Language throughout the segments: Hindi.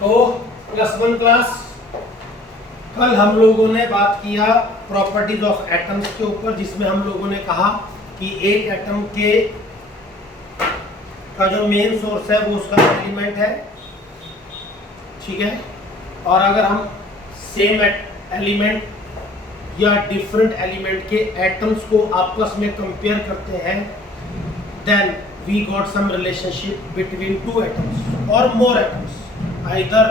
तो +1 क्लास, कल हम लोगों ने बात किया प्रॉपर्टीज ऑफ एटम्स के ऊपर, जिसमें हम लोगों ने कहा कि एक एटम के का जो मेन सोर्स है वो उसका एलिमेंट है, ठीक है। और अगर हम सेम एलिमेंट या डिफरेंट एलिमेंट के एटम्स को आपस में कंपेयर करते हैं, then we got some relationship between two atoms और more atoms, either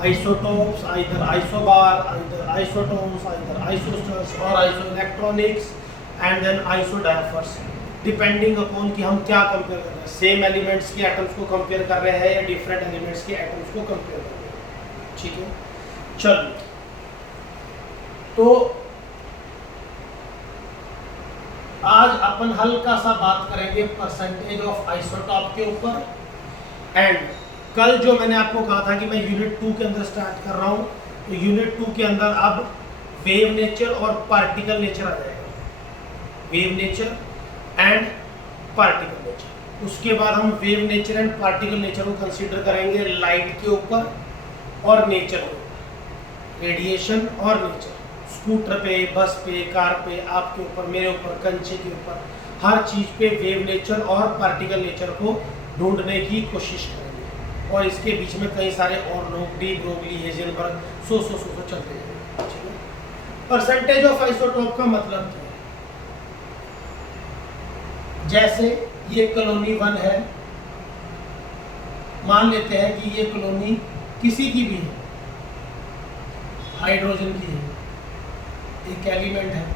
isotopes, either isobar, either isotones, either isosters or isoelectronics and then isodiaphers, depending upon कि हम क्या कंपेयर कर रहे हैं, सेम एलिमेंट्स के एटम्स को कंपेयर कर रहे हैं या डिफरेंट एलिमेंट्स के एटम्स को कंपेयर कर रहे हैं, ठीक है। चलो, तो आज अपन हल्का सा बात करेंगे परसेंटेज ऑफ आइसोटॉप के ऊपर। एंड कल जो मैंने आपको कहा था कि मैं यूनिट 2 के अंदर स्टार्ट कर रहा हूँ, तो यूनिट 2 के अंदर अब वेव नेचर और पार्टिकल नेचर आ जाएगा, wave nature and particle nature. उसके बाद हम wave nature and particle nature को कंसीडर करेंगे लाइट के ऊपर और नेचर के ऊपर, रेडिएशन और नेचर, स्कूटर पे, बस पे, कार पे, आपके ऊपर, मेरे ऊपर, कंचे के ऊपर, हर चीज़ पे वेव नेचर और पार्टिकल नेचर को ढूंढने की कोशिश करेंगे। और इसके बीच में कई सारे और लोग, डी ब्रोगली, हेजनबर्ग, सो चलते हैं, ठीक है। परसेंटेज ऑफ आइसोटोप का मतलब क्या है? जैसे ये कॉलोनी 1 है, मान लेते हैं कि ये कॉलोनी किसी की भी है, हाइड्रोजन की है, एक एलिमेंट है,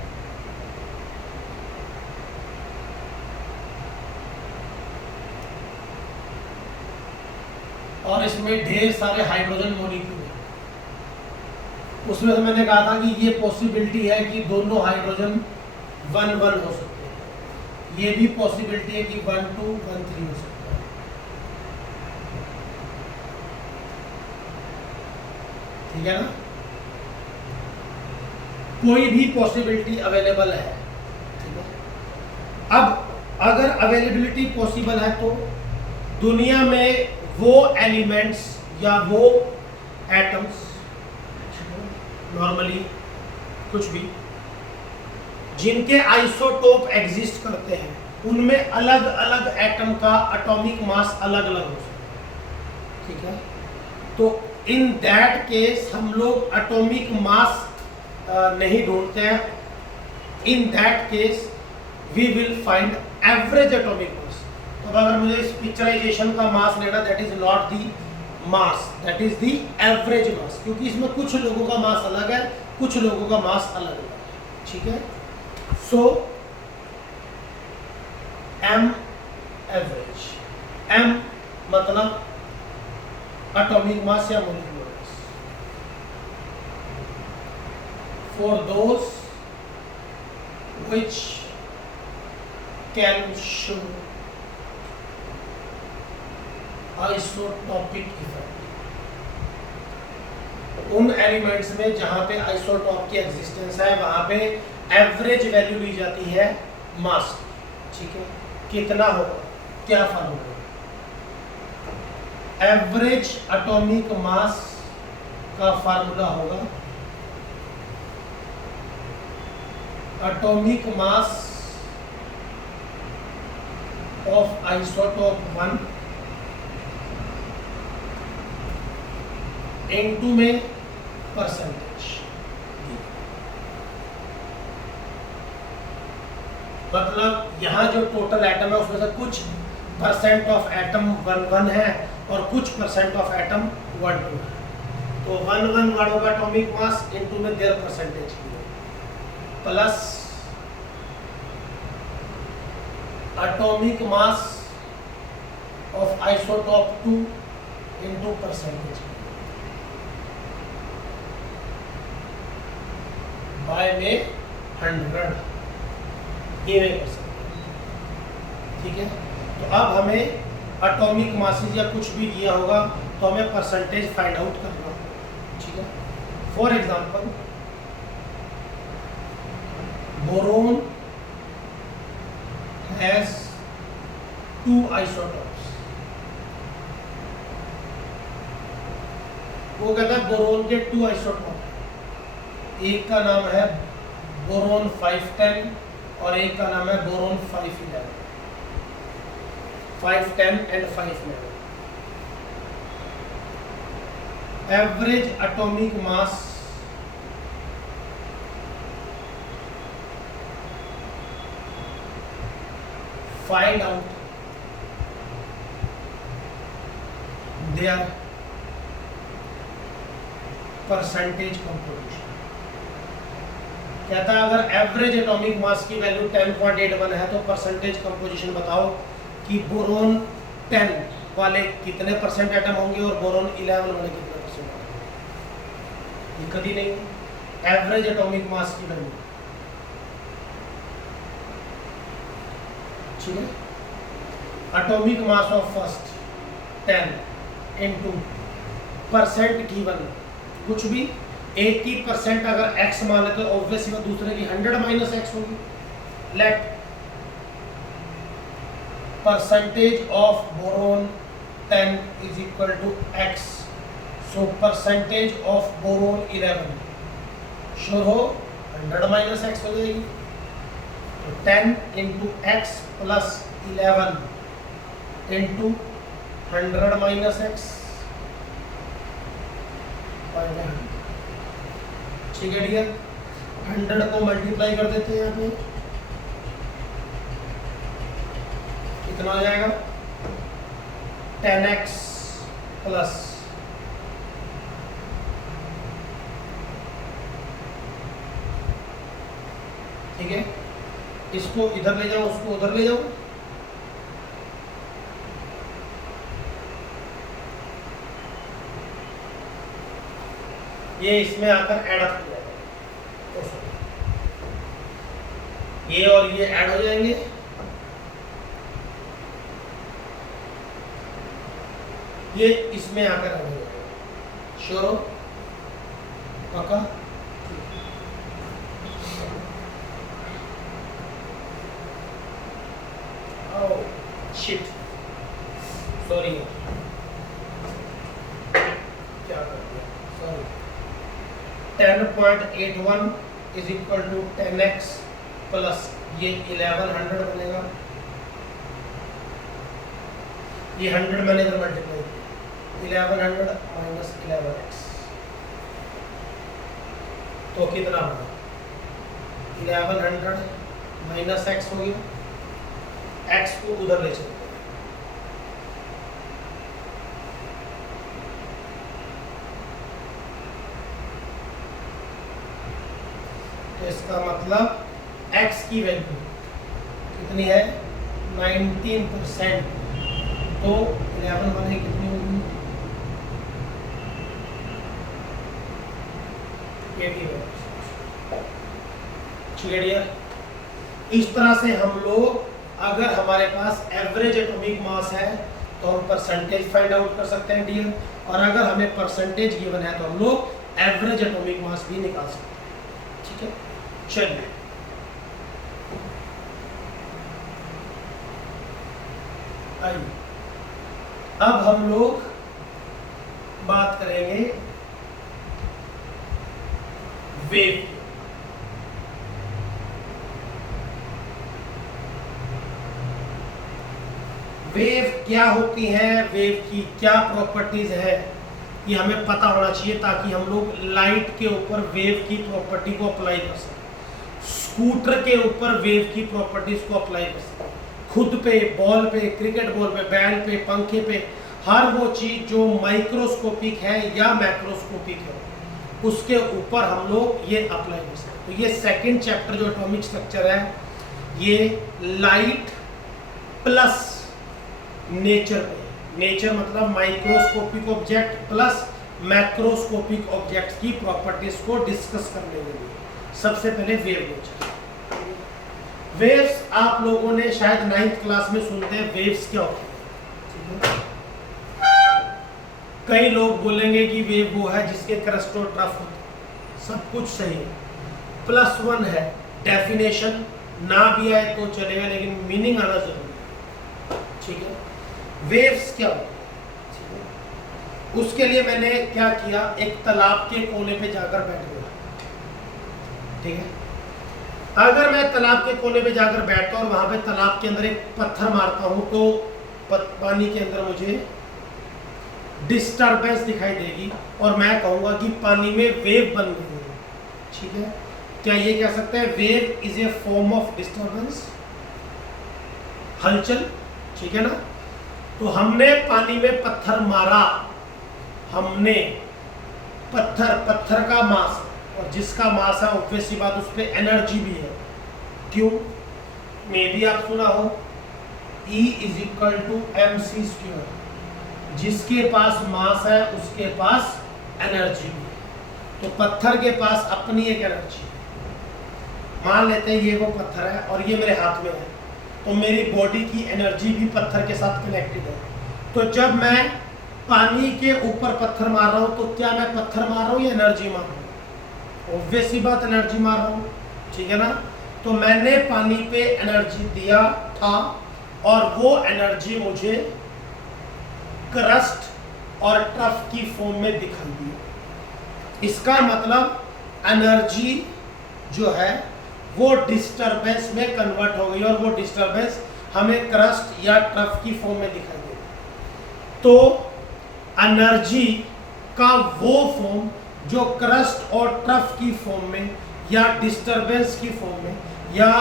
और इसमें ढेर सारे हाइड्रोजन मॉलिक्यूल हैं। उसमें से मैंने कहा था कि ये पॉसिबिलिटी है कि दोनों हाइड्रोजन 1-1 हो सकते हैं, ये भी पॉसिबिलिटी है कि 1-2, 1-3 हो सकता है, ठीक है ना। कोई भी पॉसिबिलिटी अवेलेबल है, ठीक है। अब अगर अवेलेबिलिटी पॉसिबल है तो दुनिया में वो एलिमेंट्स या वो एटम्स, नॉर्मली कुछ भी जिनके आइसोटोप एग्जिस्ट करते हैं, उनमें अलग अलग एटम का एटॉमिक मास अलग अलग हो सकता है, ठीक है। तो इन दैट केस हम लोग एटॉमिक मास नहीं ढूंढते हैं, in that case we will find average atomic mass. तो अगर मुझे इस पिक्चराइजेशन का मास लेना, that is not the mass, that is the average mass, क्योंकि इसमें कुछ लोगों का मास अलग है, कुछ लोगों का मास अलग अलग है, ठीक है। सो एम एवरेज, एम मतलब एटॉमिक मास या molecular mass for those which can show isotopic effect, उन एलिमेंट्स में जहां पे आइसोटॉप की एग्जिस्टेंस है वहां पे एवरेज वैल्यू ली जाती है मास, ठीक है। कितना होगा, क्या फार्मूला, एवरेज एटॉमिक मास का फार्मूला होगा atomic mass of isotope 1 into में परसेंटेज, मतलब यहाँ जो टोटल एटम है उसमें से कुछ परसेंट ऑफ एटम 1-1 है और कुछ परसेंट ऑफ एटम 1-2 है, तो 1-1 वालों का एटॉमिक मास इनटू में there percentage plus atomic mass of isotope 2 into percentage by में 100 ये में कर सकते हैं, ठीक है। तो अब हमें एटॉमिक मासेस या कुछ भी दिया होगा तो हमें परसेंटेज फाइंड आउट करना होगा, ठीक है। For example boron has 2 isotopes, वो कहता है बोरोन के 2 आइसोटोप, एक का नाम है बोरोन 510 और एक का नाम है boron 511, 510 and 511। Average atomic mass find out there percentage composition. कहता है अगर एवरेज एटॉमिक मास की वैल्यू 10.81 है तो परसेंटेज कंपोजिशन बताओ कि बोरोन 10 वाले कितने परसेंट एटम होंगे और बोरोन 11 वाले कितने परसेंट होंगे। ये कभी नहीं, एवरेज एटॉमिक मास की वैल्यू, ठीक है। Atomic mass of first 10 into percent given, कुछ भी एक की परसेंट अगर x मान ले तो ऑब्वियसली दूसरे की 100 माइनस x होगी। Let percentage of boron 10 is equal to x, so percentage of boron 11 sure हो 100 माइनस x हो जाएगी, तो 10 into x plus 11 into 100 minus x, ठीक है डियर। 100 को मल्टीप्लाई कर देते हैं यहाँ पे, कितना हो जाएगा 10x प्लस ठीक है, इसको इधर ले जाओ, उसको उधर ले जाओ, ये इसमें आकर ऐड अप हो जाएगा, ये और ये ऐड हो जाएंगे, ये इसमें आकर ऐड हो जाएगा। श्योर हो पक्का? शिट सॉरी, क्या कर दिया, sorry. 10.81 is equal to 10x plus ये 1100 बनेगा, ये 100 मैंने इधर मल्टीप्लाई किया, 1100 माइनस 11x तो कितना होगा 1100 माइनस x हो गया, x को उधर ले चलते हैं, तो इसका मतलब x की वैल्यू कितनी है 19%, तो 11 बने कितनी होगी 80%, ठीक है डियर। इस तरह से हम लोग अगर हमारे पास एवरेज एटॉमिक मास है तो हम परसेंटेज फाइंड आउट कर सकते हैं डियर, और अगर हमें परसेंटेज गिवन है तो हम लोग एवरेज एटॉमिक मास भी निकाल सकते हैं, ठीक है। चलिए आइए अब हम लोग बात करेंगे वेव। वेव क्या होती है, वेव की क्या प्रॉपर्टीज है, ये हमें पता होना चाहिए ताकि हम लोग लाइट के ऊपर वेव की प्रॉपर्टी को अप्लाई कर सकें, स्कूटर के ऊपर वेव की प्रॉपर्टीज को अप्लाई कर सकें, खुद पे, बॉल पे, क्रिकेट बॉल पे, बैल पे, पंखे पे, हर वो चीज़ जो माइक्रोस्कोपिक है या मैक्रोस्कोपिक है उसके ऊपर हम लोग ये अप्लाई कर सकते हैं। तो ये सेकंड चैप्टर जो एटॉमिक स्ट्रक्चर है ये लाइट प्लस नेचर पे, नेचर मतलब microscopic object plus macroscopic object की प्रॉपर्टीज को डिस्कस करने के लिए सबसे पहले वेव नेचर। वेव्स आप लोगों ने शायद 9th क्लास में सुनते हैं, वेव्स क्या होती है, कई लोग बोलेंगे कि वेव वो है जिसके क्रस्ट और ट्रफ होते हैं, सब कुछ सही है, +1 है, डेफिनेशन ना भी आए तो चलेगा लेकिन मीनिंग आना जरूरी है, ठीक है। वेव्स क्या होती है, उसके लिए मैंने क्या किया, एक तालाब के कोने पे जाकर बैठ गया। ठीक है, अगर मैं तालाब के कोने पे जाकर बैठता हूँ और वहां पे तालाब के अंदर एक पत्थर मारता हूं तो पानी के अंदर मुझे डिस्टरबेंस दिखाई देगी और मैं कहूंगा कि पानी में वेव बन गई है। ठीक है, क्या ये कह सकते हैं wave is a form of disturbance, हलचल। ठीक है ना, तो हमने पानी में पत्थर मारा, हमने पत्थर का मास, और जिसका मास है ऑब्वियस सी बात उस पर एनर्जी भी है। क्यों? मे भी आप सुना हो E is equal to MC square, जिसके पास मास है उसके पास एनर्जी भी है। तो पत्थर के पास अपनी एक एनर्जी है। मान लेते हैं ये वो पत्थर है और ये मेरे हाथ में है, तो मेरी बॉडी की एनर्जी भी पत्थर के साथ कनेक्टेड है। तो जब मैं पानी के ऊपर पत्थर मार रहा हूं तो क्या मैं पत्थर मार रहा हूं या एनर्जी मार रहा हूं? ऑब्वियस सी बात एनर्जी मार रहा हूं। ठीक है ना, तो मैंने पानी पे एनर्जी दिया था और वो एनर्जी मुझे क्रस्ट और ट्रफ की फॉर्म में दिखाई दी। इसका मतलब एनर्जी जो है वो डिस्टरबेंस में कन्वर्ट हो गई और वो डिस्टरबेंस हमें क्रस्ट या ट्रफ की फॉर्म में दिखाई देगी। तो एनर्जी का वो फॉर्म जो क्रस्ट और ट्रफ की फॉर्म में या डिस्टरबेंस की फॉर्म में या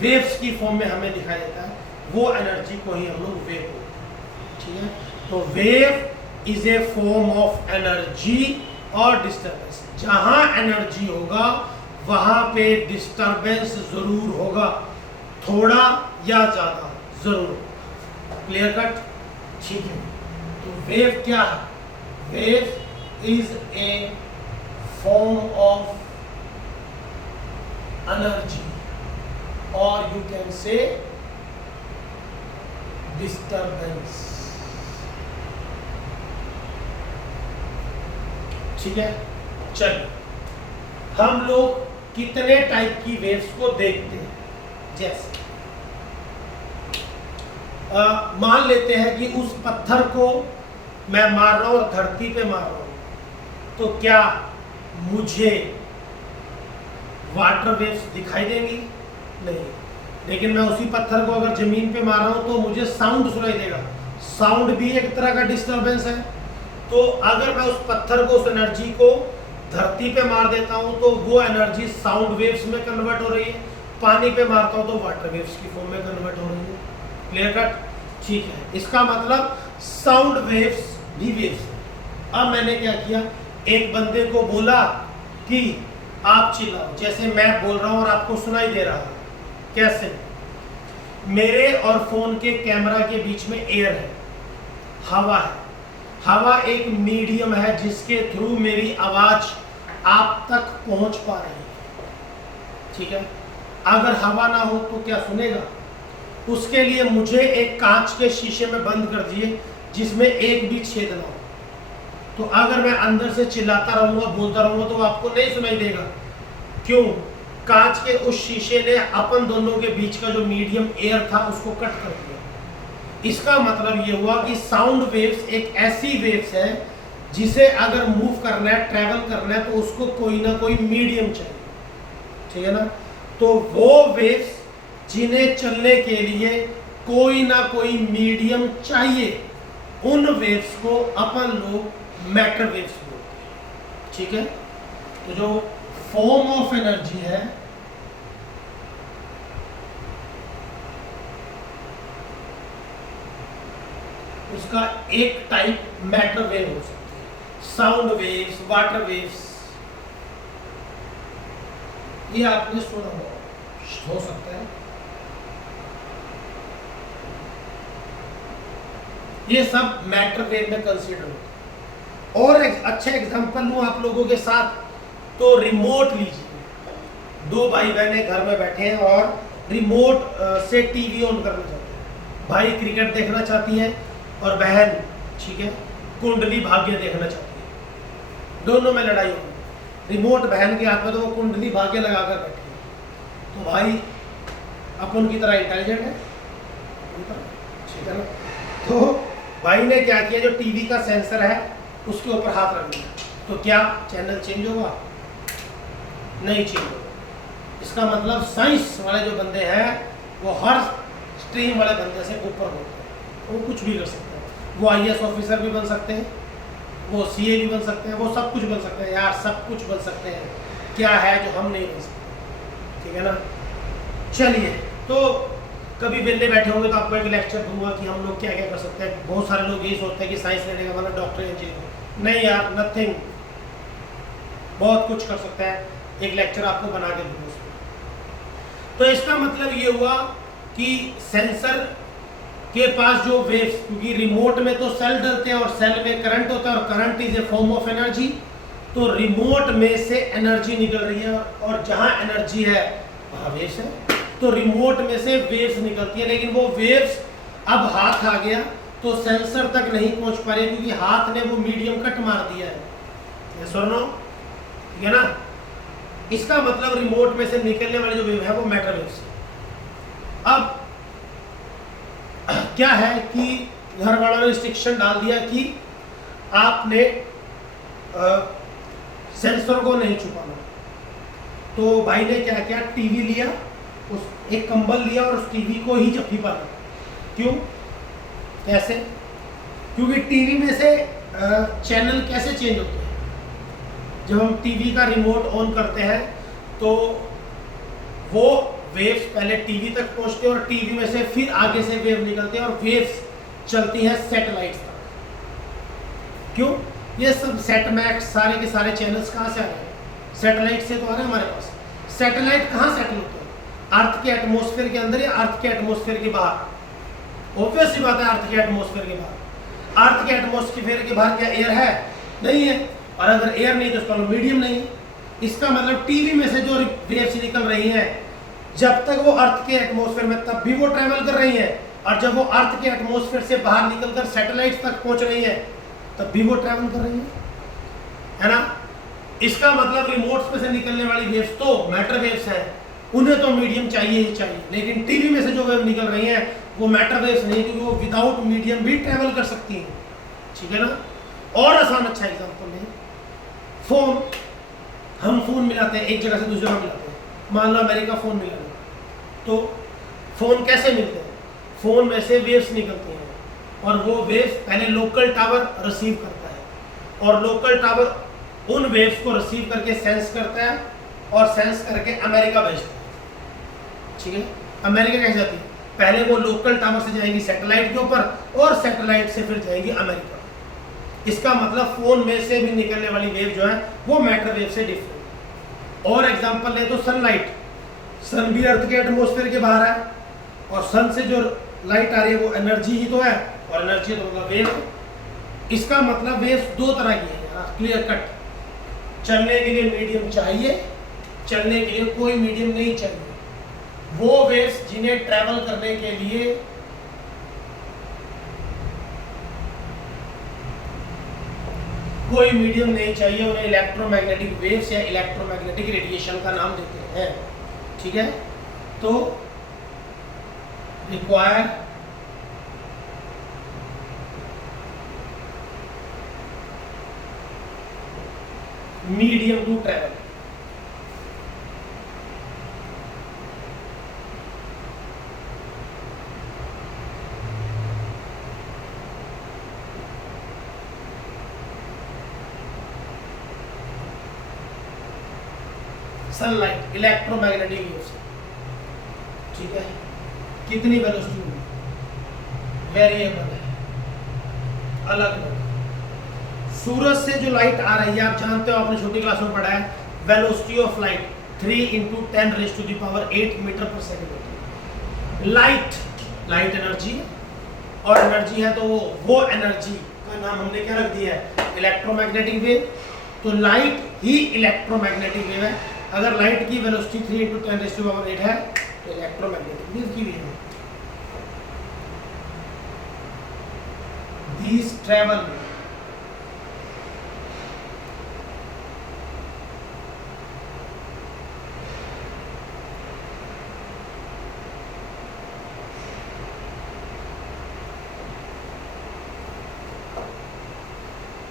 वेव्स की फॉर्म में हमें दिखाई देता है, वो एनर्जी को ही हम लोग वेव बोलते हैं। ठीक है, तो wave is a form of energy और डिस्टरबेंस। जहां एनर्जी होगा वहां पे डिस्टरबेंस जरूर होगा, थोड़ा या ज्यादा जरूर। Clear cut? ठीक है, तो वेव क्या है? Wave is a form of energy और यू कैन से डिस्टरबेंस। ठीक है, चलिए हम लोग कितने टाइप की वेव्स को देखते हैं। जैसे मान लेते हैं कि उस पत्थर को मैं मार रहा हूं और धरती पे मार रहा हूं, तो क्या मुझे वाटर वेव्स दिखाई देंगी? नहीं। लेकिन मैं उसी पत्थर को अगर जमीन पे मार रहा हूं तो मुझे साउंड सुनाई देगा। साउंड भी एक तरह का डिस्टरबेंस है। तो अगर मैं उस पत्थर को, उस एनर्जी को धरती पे मार देता हूं तो वो एनर्जी साउंड वेव्स में कन्वर्ट हो रही है, पानी पे मारता हूं तो वाटर वेव्स की फॉर्म में कन्वर्ट हो रही है। Clear cut? ठीक है, इसका मतलब साउंड वेव्स भी वेव्स है। अब मैंने क्या किया, एक बंदे को बोला कि आप चिल्लाओ, जैसे मैं बोल रहा हूं और आपको सुनाई दे रहा है। कैसे? मेरे और फोन के कैमरा के बीच में एयर है, हवा है। हवा एक मीडियम है जिसके थ्रू मेरी आवाज आप तक पहुंच पा रही है। ठीक है, अगर हवा ना हो तो क्या सुनेगा? उसके लिए मुझे एक कांच के शीशे में बंद कर दिए जिसमें एक भी छेद ना हो। तो अगर मैं अंदर से चिल्लाता रहूंगा, बोलता रहूंगा तो आपको नहीं सुनाई देगा। क्यों? कांच के उस शीशे ने अपन दोनों के बीच का जो मीडियम एयर था उसको कट कर दिया। इसका मतलब ये हुआ कि साउंड वेव्स एक ऐसी वेव्स है जिसे अगर मूव करना है, ट्रैवल करना है, तो उसको कोई ना कोई मीडियम चाहिए। ठीक है ना, तो वो वेव्स जिन्हें चलने के लिए कोई ना कोई मीडियम चाहिए, उन वेव्स को अपन लोग मैटर वेव्स बोलते हैं। ठीक है, तो जो फॉर्म ऑफ एनर्जी है उसका एक टाइप मैटर वेव हो सकती है। साउंड वेव्स, वाटर वेव्स, ये आपने सुना हो सकता है। ये सब मैटर वेव में कंसीडर होता है। और एक अच्छा एग्जांपल लूं आप लोगों के साथ, तो रिमोट लीजिए। दो भाई बहनें घर में बैठे हैं और रिमोट से टीवी ऑन करना चाहते हैं। भाई क्रिकेट देखना चाहती है और बहन, ठीक है, कुंडली भाग्य देखना चाहती है। दोनों में लड़ाई होगी। रिमोट बहन के हाथ में तो वो कुंडली भाग्य लगाकर बैठी है। तो भाई अपन की तरह इंटेलिजेंट है, ठीक है ना। तो भाई ने क्या किया, जो टीवी का सेंसर है उसके ऊपर हाथ रख दिया, तो क्या चैनल चेंज होगा? नहीं चेंज होगा। इसका मतलब साइंस वाले जो बंदे हैं वो हर स्ट्रीम वाले बंदे से ऊपर होते हैं, वो कुछ भी कर सकते हैं। वो IAS ऑफिसर भी बन सकते हैं, वो CA भी बन सकते हैं, वो सब कुछ बन सकते हैं यार, सब कुछ बन सकते हैं। क्या है जो हम नहीं बन सकते? ठीक है ना। चलिए, तो कभी वेले बैठे होंगे तो आपको एक लेक्चर दूंगा कि हम लोग क्या क्या कर सकते हैं। बहुत सारे लोग यही सोचते हैं कि साइंस लेने का मतलब डॉक्टर इंजीनियर। नहीं यार, नथिंग, बहुत कुछ कर सकते हैं। एक लेक्चर आपको बना के दूंगा उसमें। तो इसका मतलब ये हुआ कि सेंसर के पास जो वेव्स, क्योंकि रिमोट में तो सेल डलते हैं और सेल में करंट होता है और current is a form of energy, तो रिमोट में से एनर्जी निकल रही है और जहां एनर्जी है वहां वेव्स है। तो रिमोट में से वेव्स निकलती है, लेकिन वो वेव्स अब हाथ आ गया तो सेंसर तक नहीं पहुंच पा रहे क्योंकि हाथ ने वो मीडियम कट मार दिया है। सुनो, ठीक है ना। इसका मतलब रिमोट में से निकलने वाली जो वेव है वो मैटर वेव्स है। अब क्या है कि घर वालों ने रिस्ट्रिक्शन डाल दिया कि आपने सेंसर को नहीं छुपाना। तो भाई ने क्या किया, टीवी लिया, उस एक कंबल लिया और उस टीवी को ही जफ्फी पर रखा। क्यों? कैसे? क्योंकि टीवी में से चैनल कैसे चेंज होते हैं? जब हम टीवी का रिमोट ऑन करते हैं तो वो वेव्स पहले टीवी तक पहुंचते हैं और टीवी में से फिर आगे से वेव निकलते हैं और वेव्स चलती हैं सैटेलाइट्स तक। क्यों? ये सब सेटमैक्स सारे के सारे चैनल्स कहाँ से आ रहे हैं? सैटेलाइट से तो आ रहे हैं हमारे पास। सैटेलाइट कहाँ सेटल होते हैं? अर्थ के एटमॉस्फेयर के अंदर या अर्थ के एटमॉस्फेयर के बाहर? ऑब्वियस सी बात है, अर्थ के एटमॉस्फेयर के बाहर। अर्थ के एटमॉस्फेयर के बाहर क्या एयर है? नहीं है। और अगर एयर नहीं तो उसका मीडियम नहीं है। इसका मतलब टीवी में से जो वेव्स निकल रही हैं, जब तक वो अर्थ के एटमॉस्फेयर में तब भी वो ट्रैवल कर रही हैं, और जब वो अर्थ के एटमॉस्फेयर से बाहर निकलकर सैटेलाइट्स तक पहुंच रही है तब भी वो ट्रैवल कर रही है ना। इसका मतलब रिमोट्स में से निकलने वाली वेव्स तो मैटर वेव्स हैं, उन्हें तो मीडियम चाहिए ही चाहिए। लेकिन टीवी में से जो वेव निकल रही हैं वो मैटर वेव्स नहीं, क्योंकि वो विदाउट मीडियम भी ट्रैवल कर सकती हैं। ठीक है ना। और आसान अच्छा एग्जाम्पल है, फोन। हम फोन मिलाते हैं, एक जगह से दूसरी जगह मिलाते हैं। मान लो अमेरिका फोन मिलाना, तो फोन कैसे मिलते हैं? फोन में से वेव्स निकलती हैं और वो वेव्स पहले लोकल टावर रिसीव करता है और लोकल टावर उन वेव्स को रिसीव करके सेंस करता है और सेंस करके अमेरिका भेजता है। ठीक है। अमेरिका कैसे जाती है? पहले वो लोकल टावर से जाएंगी सैटेलाइट के ऊपर और सैटेलाइट से फिर जाएंगी अमेरिका। इसका मतलब फोन में से भी निकलने वाली वेव जो है वो मैटर वेव से डिफरेंट। और एग्जांपल ले तो सनलाइट। सन भी अर्थ के एटमॉस्फेयर के बाहर है और सन से जो लाइट आ रही है वो एनर्जी ही तो है, और एनर्जी तो मतलब वेव है। इसका मतलब वेव्स दो तरह की है, क्लियर कट। चलने के लिए मीडियम चाहिए, चलने के लिए कोई मीडियम नहीं चाहिए। वो वेव्स जिन्हें ट्रैवल करने के लिए कोई मीडियम नहीं चाहिए, उन्हें इलेक्ट्रोमैग्नेटिक वेव्स या इलेक्ट्रोमैग्नेटिक रेडिएशन का नाम देते हैं। ठीक है। तो require medium to travel. Sunlight electromagnetic waves. ठीक है। कितनी वेलोसिटी में? वेरिएबल है, अलग अलग। सूरज से जो लाइट आ रही है, आप जानते हो, आपने छोटी क्लास में पढ़ा है, वेलोसिटी ऑफ लाइट 3 × 10⁸ मीटर पर सेकेंड। लाइट एनर्जी है, और एनर्जी है तो वो एनर्जी का नाम हमने क्या रख दिया है? Electromagnetic wave. तो लाइट ही इलेक्ट्रोमैग्नेटिक वेव है। अगर लाइट की वेलोसिटी 3 × 10⁸ है तो इलेक्ट्रोमैग्नेटिक वेव की वेव है। These travel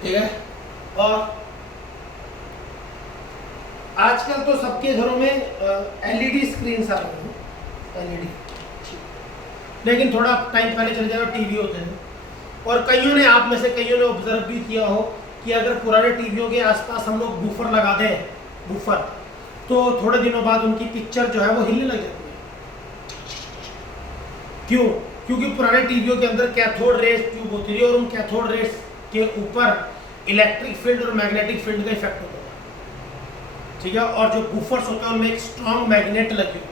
ठीक है। और आजकल तो सबके घरों में एलईडी स्क्रीन आ रही है, एलईडी, लेकिन थोड़ा टाइम पहले चले जाए टीवी होते हैं। और कईयों ने, आप में से कईयों ने ऑब्जर्व भी किया हो कि अगर पुराने टीवियों के आसपास हम लोग बूफर लगा दें, बूफर, तो थोड़े दिनों बाद उनकी पिक्चर जो है वो हिलने लग जाती है। क्यों? क्योंकि पुराने टीवियों के अंदर कैथोड रेस ट्यूब होती थी और उन कैथोड रेस के ऊपर इलेक्ट्रिक फील्ड और मैग्नेटिक फील्ड का इफेक्ट होता है, ठीक है। और जो बूफर्स होते हैं उनमें एक स्ट्रॉन्ग मैग्नेट लगी होती है।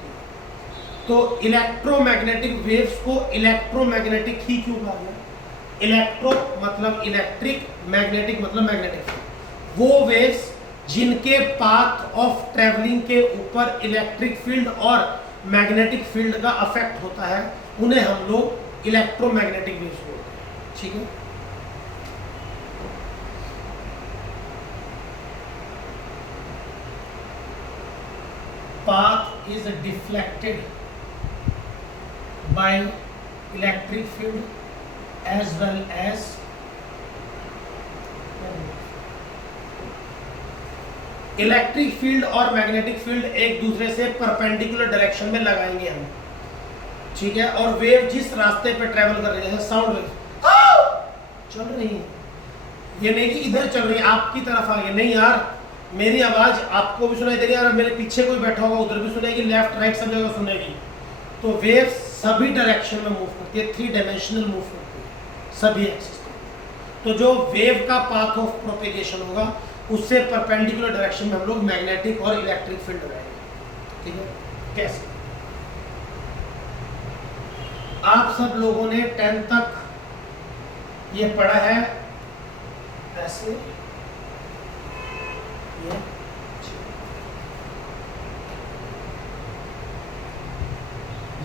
तो इलेक्ट्रोमैग्नेटिक वेव्स को इलेक्ट्रोमैग्नेटिक ही क्यों कहा गया? इलेक्ट्रो मतलब इलेक्ट्रिक, मैग्नेटिक मतलब मैग्नेटिक। वो वेव्स जिनके पाथ ऑफ ट्रेवलिंग के ऊपर इलेक्ट्रिक फील्ड और मैग्नेटिक फील्ड का अफेक्ट होता है, उन्हें हम लोग इलेक्ट्रोमैग्नेटिक वेव्स बोलते हैं, ठीक है। Path is deflected by electric field as well as electric field और मैग्नेटिक फील्ड एक दूसरे से परपेंडिकुलर डायरेक्शन में लगाएंगे हम, ठीक है। और वेव जिस रास्ते पे ट्रेवल कर रही है, साउंड वेव चल रही है, ये नहीं कि इधर चल रही है आपकी तरफ आ गई, नहीं यार, मेरी आवाज आपको भी सुनाई दे रही है और मेरे पीछे कोई बैठा होगा उधर भी सुनेगी, लेफ्ट राइट सब जगह सुनेगी। तो वेव सभी डायरेक्शन में मूव करती है, 3 डायमेंशनल मूव करती है सभी एक्सिस पे। तो जो वेव का पाथ ऑफ प्रोपेगेशन होगा उससे परपेंडिकुलर डायरेक्शन में हम लोग मैग्नेटिक और इलेक्ट्रिक फील्ड लगाएंगे, ठीक है। कैसे? आप सब लोगों ने 10 तक ये पढ़ा है ऐसे,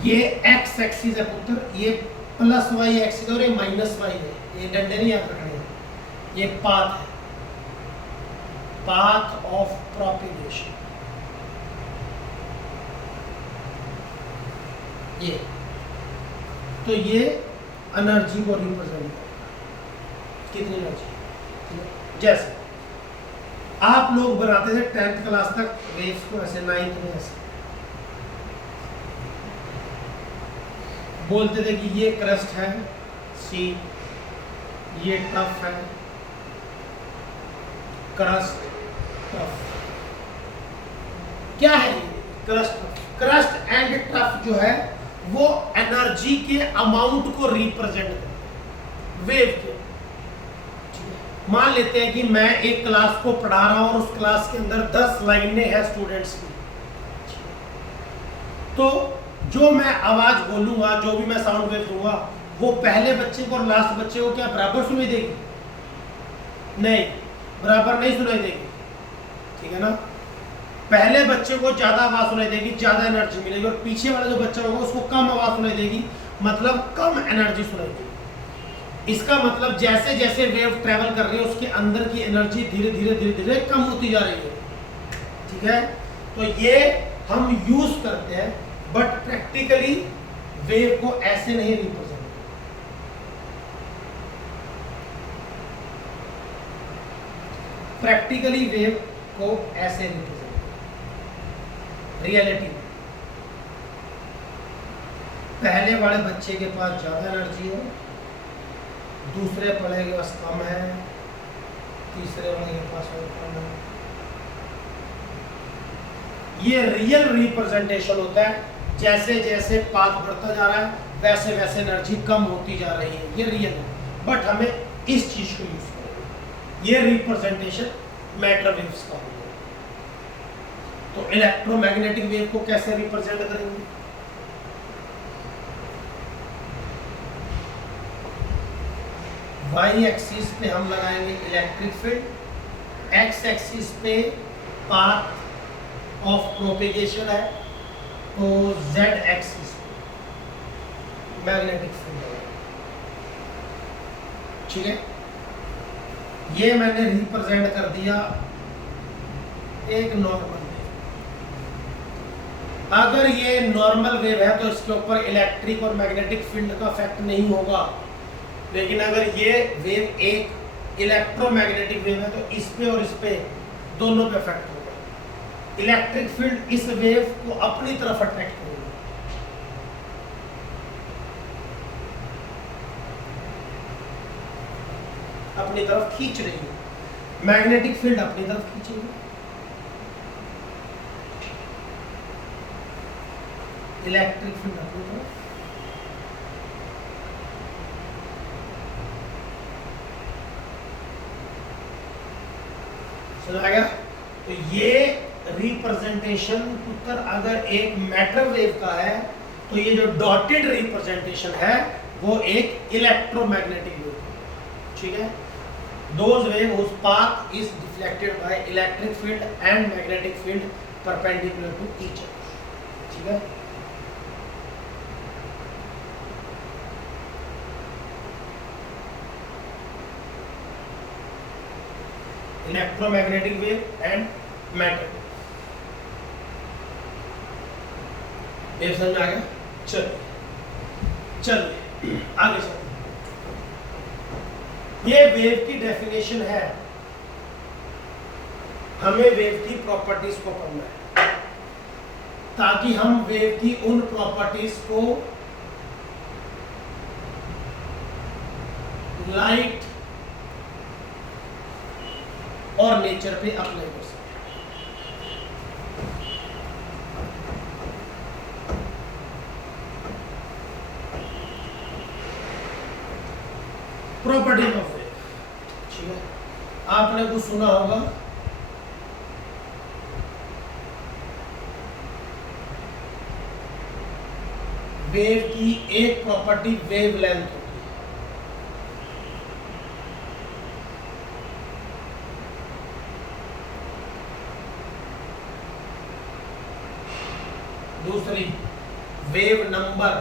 ये एक्स एक्सिस है पुत्र, ये प्लस वाई एक्सिस और ये माइनस वाई है, ये डंडे नहीं याद रखने हैं, ये पाथ है, पाथ ऑफ प्रोपेगेशन। ये तो ये एनर्जी को रिप्रेजेंट करेगा, कितनी एनर्जी। जैसे आप लोग बनाते थे 10th क्लास तक वेव्स को ऐसे, 9th में ऐसे बोलते थे कि ये क्रस्ट है सी, ये टफ है, क्रस्ट टफ। क्या है ये क्रस्ट? क्रस्ट एंड टफ जो है वो एनर्जी के अमाउंट को रिप्रेजेंट करते हैं वेव के। मान लेते हैं कि मैं एक क्लास को पढ़ा रहा हूं और उस क्लास के अंदर 10 लाइनें हैं स्टूडेंट्स की, तो जो मैं आवाज बोलूंगा, जो भी मैं साउंड वेव दूंगा, वो पहले बच्चे को और लास्ट बच्चे को क्या बराबर सुनाई देगी? नहीं, बराबर नहीं सुनाई देगी, ठीक है ना। पहले बच्चे को ज्यादा आवाज सुनाई देगी, ज्यादा एनर्जी मिलेगी, और पीछे वाला जो बच्चा होगा उसको कम आवाज सुनाई देगी, मतलब कम एनर्जी सुनाई देगी। इसका मतलब जैसे जैसे वेव ट्रेवल कर रही है उसके अंदर की एनर्जी धीरे धीरे धीरे धीरे कम होती जा रही है, ठीक है। तो ये हम यूज करते हैं, बट प्रैक्टिकली वेव को ऐसे नहीं रिप्रेजेंट, प्रैक्टिकली वेव को ऐसे रिप्रेजेंट, रियलिटी पहले वाले बच्चे के पास ज्यादा एनर्जी है, दूसरे वाले के पास कम है, तीसरे वाले के पास और कम है। ये रियल रिप्रेजेंटेशन होता है, जैसे जैसे पाथ बढ़ता जा रहा है वैसे वैसे एनर्जी कम होती जा रही है, ये रियल है। बट हमें इस चीज को यूज करेंगे, ये रिप्रेजेंटेशन मैटर वेव्स का होगा। तो इलेक्ट्रोमैग्नेटिक वेव को कैसे रिप्रेजेंट करेंगे? वाई एक्सिस पे हम लगाएंगे इलेक्ट्रिक फील्ड, एक्स एक्सिस पे पाथ ऑफ प्रोपेगेशन है, तो जेड एक्सिस पे मैग्नेटिक फील्ड है, ठीक है। ये मैंने रिप्रेजेंट कर दिया एक नॉर्मल वेव। अगर ये नॉर्मल वेव है तो इसके ऊपर इलेक्ट्रिक और मैग्नेटिक फील्ड का इफेक्ट नहीं होगा, लेकिन अगर ये वेव एक इलेक्ट्रोमैग्नेटिक वेव है तो इस पे और इस पे दोनों पे इफेक्ट होगा। इलेक्ट्रिक फील्ड इस वेव को अपनी तरफ अट्रैक्ट करेगी, अपनी तरफ खींच रही है, मैग्नेटिक फील्ड अपनी तरफ खींचेगी। इलेक्ट्रिक फील्ड अपनी तरफ, समझ आ गया? तो ये रिप्रेजेंटेशन पुत्र अगर एक मैटर वेव का है तो ये जो डॉटेड रिप्रेजेंटेशन है वो एक इलेक्ट्रोमैग्नेटिक वेव, ठीक है। Those wave whose path is deflected by electric field and magnetic field perpendicular to each other, ठीक है। Electromagnetic wave and matter wave, समझ में आ गया? चलिए आगे चलते। ये वेव की डेफिनेशन है, हमें वेव की प्रॉपर्टीज को पढ़ना है ताकि हम वेव की उन प्रॉपर्टीज को लाइट और नेचर पे अप्लाई कर सकें। प्रॉपर्टी ऑफ वेव, ठीक है। आपने कुछ सुना होगा वेव की एक प्रॉपर्टी वेव लेंथ होती है, दूसरी wave number,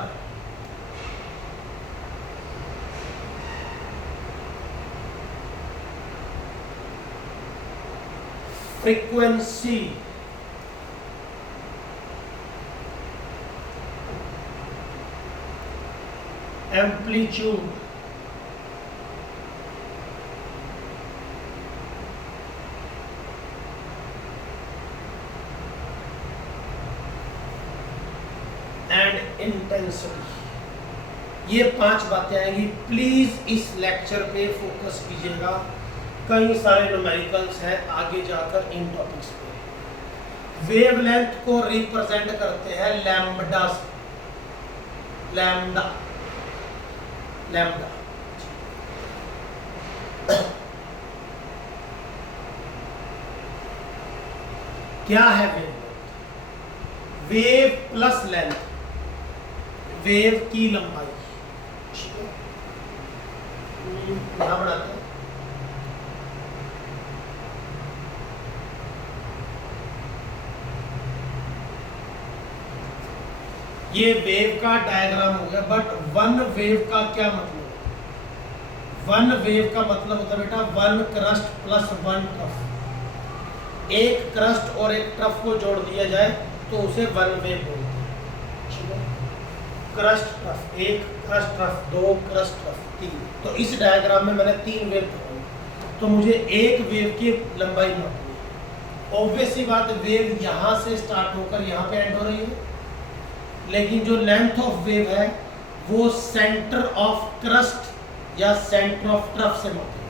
frequency, amplitude, and intensity. ये 5 बातें आएंगी। प्लीज इस लेक्चर पे फोकस कीजिएगा, कई सारे न्यूमेरिकल्स हैं आगे जाकर इन टॉपिक्स पे। वेवलेंथ को रिप्रेजेंट करते हैं लैम्बडा से, लैम्बडा लैम्बडा क्या है wavelength? Wave plus length, wave की लंबाई, ठीक है। यहां बढ़ाते हैं, ये वेव का डायग्राम हो गया। बट वन वेव का क्या मतलब? वन वेव का मतलब होता है बेटा one crust plus one trough. एक क्रस्ट और एक ट्रफ को जोड़ दिया जाए तो उसे वन वेव बोलते हैं, ठीक है। क्रस्ट ट्रफ, एक क्रस्ट ट्रफ, दो क्रस्ट ट्रफ, तीन। तो इस डायग्राम में मैंने 3 वेव बनाई, तो मुझे एक वेव की लंबाई मापनी है। ऑब्वियस सी बात, वेव यहाँ से स्टार्ट होकर यहाँ पे एंड हो रही है, लेकिन जो लेंथ ऑफ वेव है वो सेंटर ऑफ क्रस्ट या सेंटर ऑफ ट्रफ से मापी है।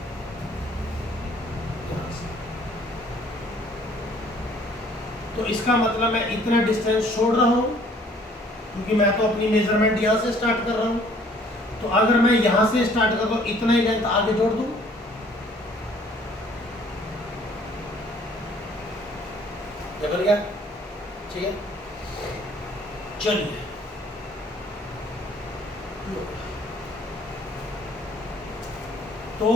तो इसका मतलब मैं इतना डिस्टेंस छोड़ रहा हूं क्योंकि मैं तो अपनी मेजरमेंट यहां से स्टार्ट कर रहा हूं। तो अगर मैं यहां से स्टार्ट कर दूं, इतना ही लेंथ आगे जोड़ दूं, क्या बन गया? ठीक है, चलिए तो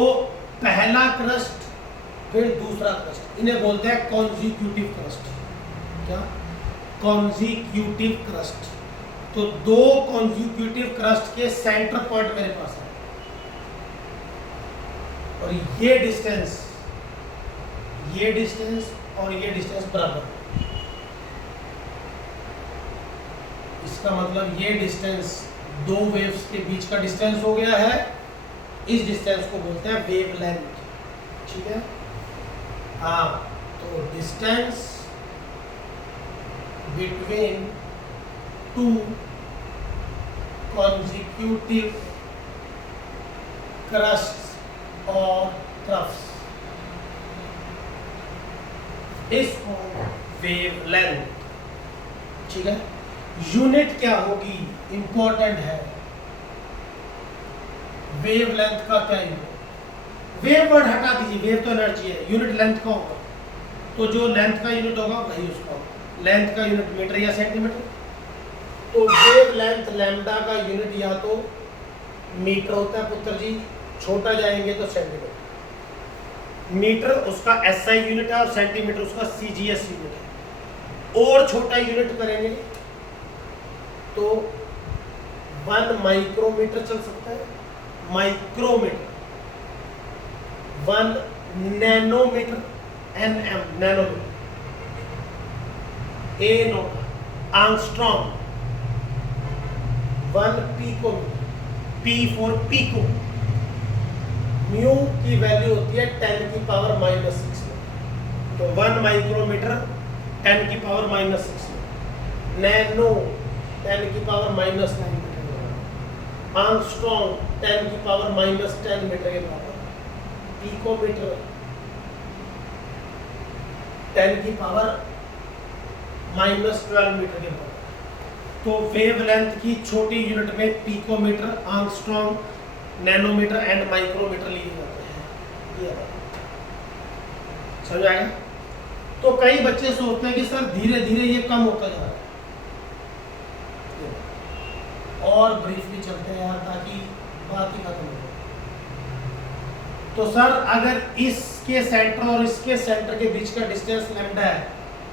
पहला क्रस्ट फिर दूसरा क्रस्ट, इन्हें बोलते हैं कॉन्जिक्यूटिव क्रस्ट। क्या? Consecutive crust. तो 2 कॉन्जिक्यूटिव क्रस्ट के सेंटर पॉइंट मेरे पास है और ये डिस्टेंस और ये डिस्टेंस बराबर है। इसका मतलब ये डिस्टेंस 2 वेव्स के बीच का डिस्टेंस हो गया है। इस डिस्टेंस को बोलते हैं वेवलेंथ। ठीक है। हाँ, तो distance between two consecutive crusts or troughs is called wavelength। ठीक है, यूनिट क्या होगी, इंपॉर्टेंट है। वेवलेंथ का क्या यूनिट, वेव वर्ड हटा दीजिए, वेव तो एनर्जी है, यूनिट लेंथ का होगा, तो जो लेंथ का यूनिट होगा वही उसका, लेंथ का यूनिट मीटर या सेंटीमीटर। तो वेव लेंथ लैम्डा का यूनिट या तो मीटर होता है पुत्र जी, छोटा जाएंगे तो सेंटीमीटर, मीटर उसका एसआई यूनिट है और सेंटीमीटर उसका सीजीएस यूनिट है। और छोटा यूनिट करेंगे तो 1 माइक्रोमीटर चल सकता है, micrometre, 1 nanometre, NM nanometre, a note angstrom, 1 picometre, P for pico, mu की वैल्यू होती है 10 की पावर -6 में, तो 1 माइक्रोमीटर 10 की पावर -6 में, नैनो 10 की पावर -9 मीटर, आर्मस्ट्रॉन्ग 10 की पावर -10 मीटर के बराबर, पिकोमीटर 10 की पावर -12 मीटर के बराबर। तो वेवलेंथ की छोटी यूनिट में picometre, angstrom, nanometre and micrometre लिए जाते हैं। ये समझ आया? तो कई बच्चे सोचते हैं कि सर धीरे धीरे ये कम होता जा रहा है, और ब्रीफली चलते हैं यार ताकि बात ही खत्म हो। तो सर अगर इसके सेंटर और इसके सेंटर के बीच का डिस्टेंस लैम्डा है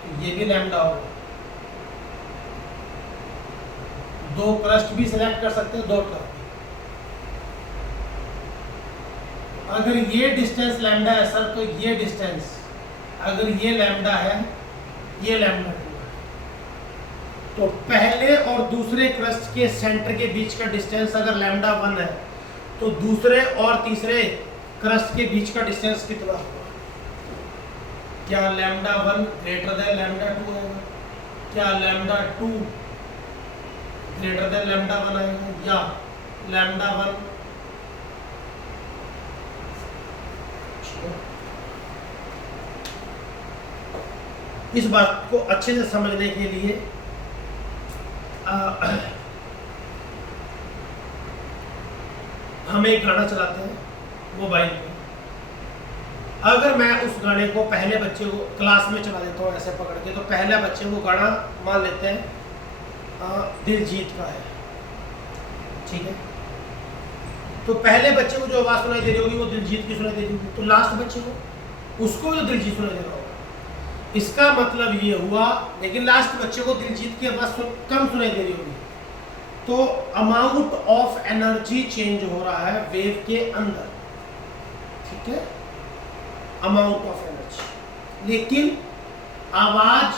तो ये भी लैम्डा होगा। दो क्रस्ट भी सिलेक्ट कर सकते हैं, दो टर्म। अगर ये डिस्टेंस लैम्डा है सर तो ये डिस्टेंस, अगर ये लैम्डा है, ये लैम्डा है, तो पहले और दूसरे क्रस्ट के सेंटर के बीच का डिस्टेंस अगर लैम्डा 1 है तो दूसरे और तीसरे क्रस्ट के बीच का डिस्टेंस कितना होगा? क्या लैम्डा 1 ग्रेटर देन लैम्डा 2 आएगा? क्या लैम्डा 2 ग्रेटर देन लैम्डा 1 आएगा? या लैम्डा 1 इस बात को अच्छे से समझने के लिए हम एक गाना चलाते हैं मोबाइल पे। अगर मैं उस गाने को पहले बच्चे को क्लास में चला देता हूँ ऐसे पकड़ के, तो पहले बच्चे वो गाना मान लेते हैं दिलजीत का है, ठीक है। तो पहले बच्चे को जो आवाज़ सुनाई दे रही होगी वो दिलजीत की सुनाई दे रही होगी, तो लास्ट बच्चे को उसको जो दिलजीत सुनाई दे रहा होगा। इसका मतलब ये हुआ, लेकिन लास्ट बच्चे को दिलजीत की आवाज़ कम सुनाई दे रही होगी, तो अमाउंट ऑफ एनर्जी चेंज हो रहा है वेव के अंदर, ठीक है, अमाउंट ऑफ एनर्जी, लेकिन आवाज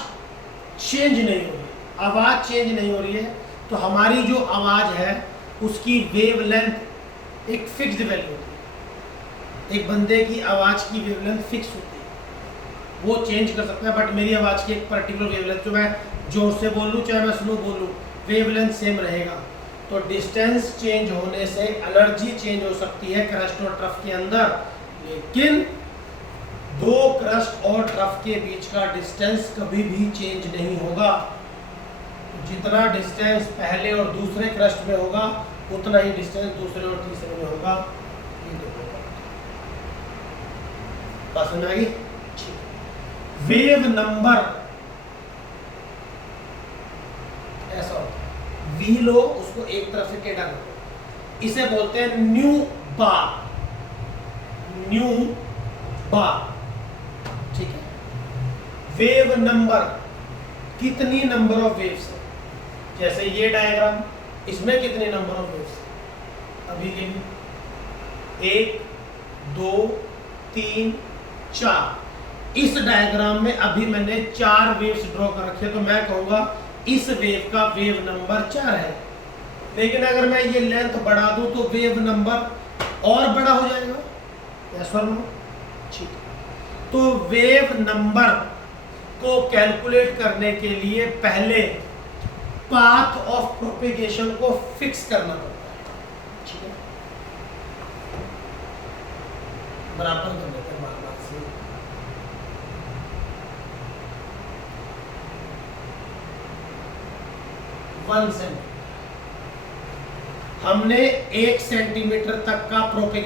चेंज नहीं हो रही। आवाज चेंज नहीं हो रही है तो हमारी जो आवाज है उसकी वेवलेंथ एक फिक्स्ड वैल्यू होती है। एक बंदे की आवाज की वेवलेंथ फिक्स होती है, वो चेंज कर सकता है, बट मेरी आवाज की एक पर्टिकुलर वेवलेंथ, जो मैं जोर से बोल लूँ चाहे मैं स्लो बोल लूँ, वेवलेंथ सेम रहेगा। तो डिस्टेंस चेंज होने से एनर्जी चेंज हो सकती है क्रस्ट और ट्रफ के अंदर, लेकिन दो क्रस्ट और ट्रफ के बीच का डिस्टेंस कभी भी चेंज नहीं होगा। जितना डिस्टेंस पहले और दूसरे क्रस्ट में होगा उतना ही डिस्टेंस दूसरे और तीसरे में होगा। बात समझ आ गई? वेव नंबर ऐसा होता है, वी लो उसको एक तरफ से टेढ़ा करो, इसे बोलते हैं न्यू बार, न्यू बार, ठीक है। वेव नंबर, कितनी नंबर ऑफ वेव्स है, जैसे ये डायग्राम, इसमें कितने नंबर ऑफ वेव्स अभी के लिए 1 2 3 4। इस डायग्राम में अभी मैंने 4 वेव्स ड्रॉ कर रखे, तो मैं कहूंगा इस वेव का वेव नंबर 4 है। लेकिन अगर मैं ये लेंथ बढ़ा दूं तो वेव नंबर और बड़ा हो जाएगा, यस और नो? ठीक है, तो वेव नंबर को कैलकुलेट करने के लिए पहले पाथ ऑफ प्रोपेगेशन को फिक्स करना पड़ता है। ठीक है, बराबर कर देते हैं बार-बार से। वन सेंटीमीटर हमने 1 सेंटीमीटर तक का प्रोपेगेशन